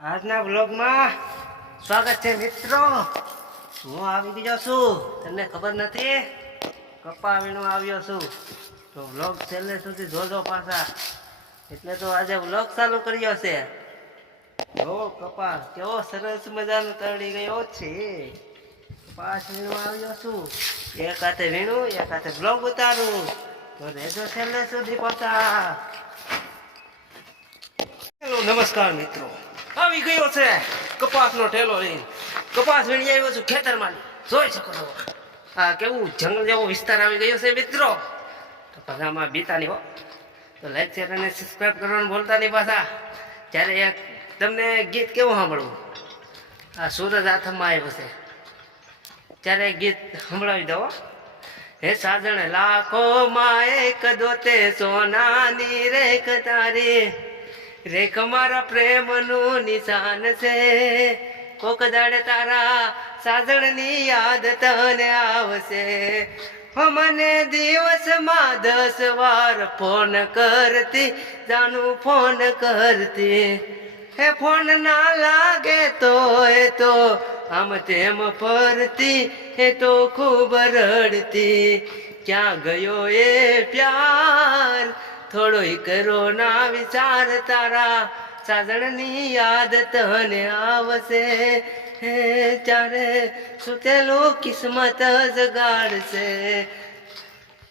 આજના બ્લોગમાં સ્વાગત છે મિત્રો. હું આવી ગયો છું, તમને ખબર નથી, કપા વીણો આવ્યો છું. તો બ્લોગ છેલ્લે સુધી જોજો પાછા. એટલે તો આજે બ્લોગ ચાલુ કર્યો છે. જો કપા કેવો સરસ મજાનો તળી ગયો છે. કપાસ વીણો આવ્યો છું. એક હાથે વીણું, એક હાથે બ્લોગ ઉતારું. તો રહેજો છેલ્લે સુધી પાછા. હેલો નમસ્કાર મિત્રો, આવી ગયો છે કપાસનો ઠેલો લઈને. કપાસ વીણી આવ્યો છું ખેતરમાં, જોઈ શકો છો. આ કેવું જંગલ જેવો વિસ્તાર આવી ગયો છે મિત્રો. તો બધામાં બીતા નહીં હો. તો લાઈક શેર અને સબસ્ક્રાઈબ કરવાનું ભૂલતા નહીં પાછા. ત્યારે એક તમને ગીત કેવું સાંભળવું, આ સૂરજ હાથમાં આવ્યો છે ત્યારે ગીત સંભળાવી દો. હે સાજણ લાખો માં એક દોતે સોનાની રેખ તારી, રેખ મારા પ્રેમનું નિશાન છે. કોક દાડે તારા સાજણની યાદ તને આવશે. મને દિવસમાં 10 વાર ફોન કરતી, જાનું ફોન કરતી. હે ફોન ના લાગે તો એ તો આમ તેમ ફરતી, એ તો ખૂબ રડતી. ક્યાં ગયો એ પ્યાર, થોડો કરો ના વિચાર, તારા સાજણની યાદ તને આવશે. હે ચારે સુતેલો કિસ્મત જગાડશે.